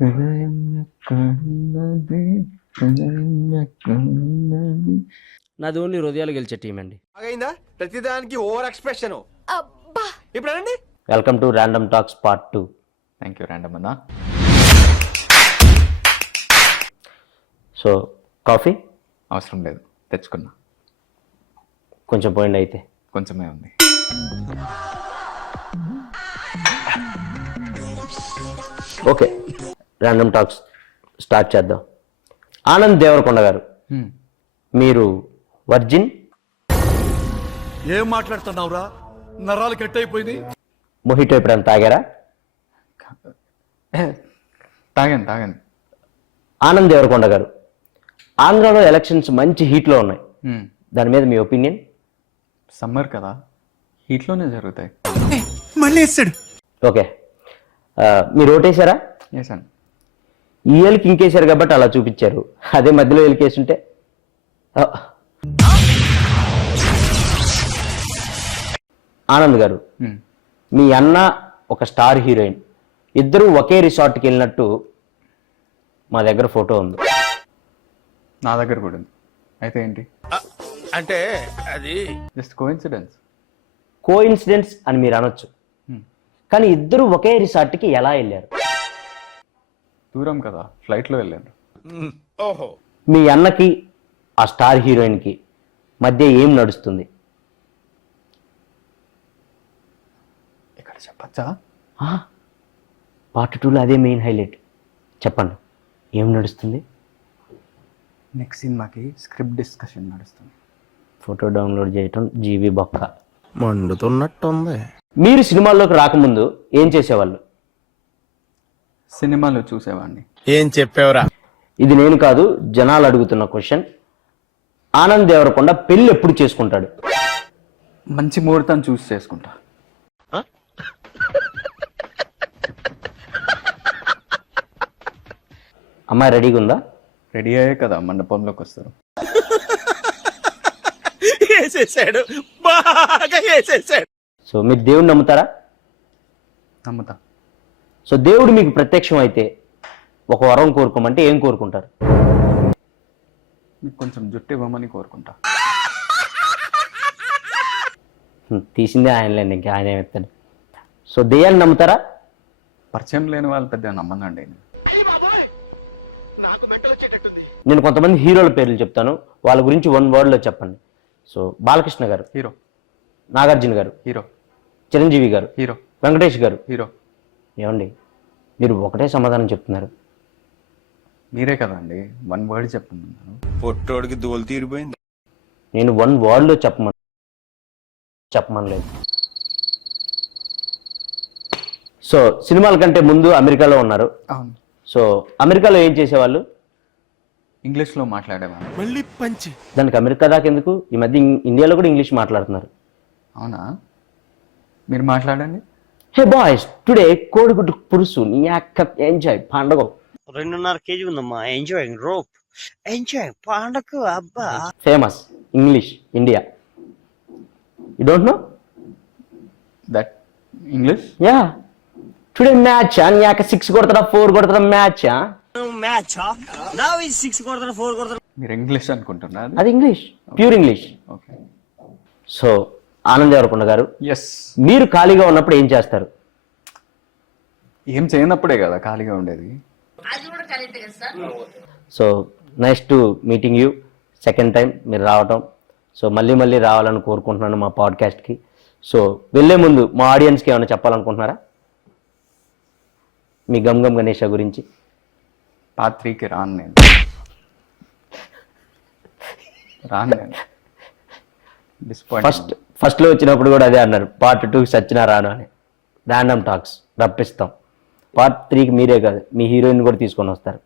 హృదయం ఎక్కడున్నది, హృదయం ఎక్కడున్నది. నాది ఓన్లీ హృదయాలు గెలిచే టీం అండి. అయిందా ప్రతిదానికి ఓవర్ ఎక్స్ప్రెషన్. ఇప్పుడు అండి welcome to random talks part 2. Thank you random అన్న. సో కాఫీ అవసరం లేదు, తెచ్చుకున్నా. కొంచెం పోయింది అయితే. కొంచెమే ఉంది. ఓకే, ర్యాండమ్ టాక్స్ స్టార్ట్ చేద్దాం. ఆనంద్ దేవరకొండ గారు, మీరు వర్జిన్? ఏం మాట్లాడుతున్నావురా, నరాలు కట్ అయిపోయింది. మొహిటో ఎప్పుడైనా తాగారా? తాగాను. ఆనంద్ దేవరకొండ గారు, ఆంధ్రాలో ఎలక్షన్స్ మంచి హీట్లో ఉన్నాయి, దాని మీద మీ ఒపీనియన్? సమ్మర్ కదా, హీట్లోనే జరుగుతాయి. మళ్ళీ వేస్తాడు. ఓకే, మీరు ఓటేశారా? వేసాను. ఈ ఏళ్ళకి ఇంకేశారు కాబట్టి అలా చూపించారు, అదే మధ్యలో ఏళ్ళకేసుంటే. ఆనంద్ గారు, మీ అన్న ఒక స్టార్ హీరోయిన్, ఇద్దరు ఒకే రిసార్ట్కి వెళ్ళినట్టు మా దగ్గర ఫోటో ఉంది. నా దగ్గర కూడా ఉంది. అయితే ఏంటి? అంటే అది జస్ట్ కోఇన్సిడెన్స్. కోఇన్సిడెన్స్ అని మీరు అనొచ్చు, కానీ ఇద్దరు ఒకే రిసార్ట్కి ఎలా వెళ్ళారు? దూరం కదా, ఫ్లైట్లో వెళ్ళాను. ఓహో, మీ అన్నకి ఆ స్టార్ హీరోయిన్కి మధ్య ఏం నడుస్తుంది? ఇక్కడ చెప్పచ్చా? పార్ట్ 2లో అదే మెయిన్ హైలైట్. చెప్పండి, ఏం నడుస్తుంది? నెక్స్ట్ సినిమాకి స్క్రిప్ట్ డిస్కషన్ నడుస్తుంది. ఫోటో డౌన్లోడ్ చేయటం జీబీ బొక్క. మండుతున్నట్టుంది. మీరు సినిమాల్లోకి రాకముందు ఏం చేసేవాళ్ళు? సినిమాలో చూసేవాడిని. ఏం చెప్పావురా? ఇది నేను కాదు, జనాలు అడుగుతున్న క్వశ్చన్. ఆనంద్ దేవరకొండ పెళ్లి ఎప్పుడు చేసుకుంటాడు? మంచి ముహూర్తం చూసి చేసుకుంటా. అమ్మాయి రెడీగా ఉందా? రెడీ అయ్యే కదా మండపంలోకి వస్తారు. వేసేసాడు, బాగా వేసేసాడు. సో మీరు దేవుడిని నమ్ముతారా? నమ్ముతా. సో దేవుడు మీకు ప్రత్యక్షం అయితే ఒక వరం కోరుకోమంటే ఏం కోరుకుంటారు? మీకు కొంచెం జుట్టు ఇవ్వమని కోరుకుంటా. తీసిందే ఆయనలేండి, ఇంకా ఆయన ఏమెత్తాడు. సో దెయ్యాన్ని నమ్ముతారా? పరిచయం లేని వాళ్ళు పెద్ద నమ్మనండి. నేను కొంతమంది హీరోల పేర్లు చెప్తాను, వాళ్ళ గురించి 1 wordలో చెప్పండి. సో బాలకృష్ణ గారు హీరో, నాగార్జున గారు హీరో, చిరంజీవి గారు హీరో, వెంకటేష్ గారు హీరో. ఏమండి మీరు ఒకటే సమాధానం చెప్తున్నారు? మీరే కదండి 1 word చెప్తున్నాను. పొట్టోడికి దోలు తీరిపోయింది. నేను 1 wordలో చెప్పమనలేదు. సో సినిమాల కంటే ముందు అమెరికాలో ఉన్నారు. అవును. సో అమెరికాలో ఏం చేసేవాళ్ళు? ఇంగ్లీష్లో మాట్లాడేవాడిని. మళ్ళీ పంచి. దానికి అమెరికా దాకా ఎందుకు? ఈ మధ్య ఇండియాలో కూడా ఇంగ్లీష్ మాట్లాడుతున్నారు. అవునా? మీరు మాట్లాడండి. హే బాయ్స్, టుడే కోడిగుడ్డు పురుసు నీ అక్క ఎంజాయ్ పండగ. 2.5 kg ఉందమ్మా. ఎంజాయ్ రోప్, ఎంజాయ్ పండగ. అబ్బా famous English India. You don't know that English? Yeah, today match నీ అక్క 6 కొడతారా 4 కొడతారా మ్యాచ్? మ్యాచ్ నా 6 కొడతారు 4 కొడతారు. మీరు ఇంగ్లీష్ అనుకుంటున్నారు? అది English, pure English. Okay. So Anand Devarakonda గారు, ఎస్. మీరు ఖాళీగా ఉన్నప్పుడు ఏం చేస్తారు? ఏం చేయనప్పుడే కదా ఖాళీగా ఉండేది. So nice to meeting you, second time మీరు రావటం. సో మళ్ళీ రావాలని కోరుకుంటున్నాను మా పాడ్కాస్ట్కి. సో వెళ్ళే ముందు మా ఆడియన్స్కి ఏమైనా చెప్పాలనుకుంటున్నారా మీ గమ్ గణేష గురించి? పార్ట్ 3కి రాను నేను. ఫస్ట్లో వచ్చినప్పుడు కూడా అదే అన్నారు, పార్ట్ 2కి సచ్చినా రాను అని. Random talks రప్పిస్తాం. పార్ట్ 3కి మీరే కాదు, మీ హీరోయిన్ కూడా తీసుకొని వస్తారు.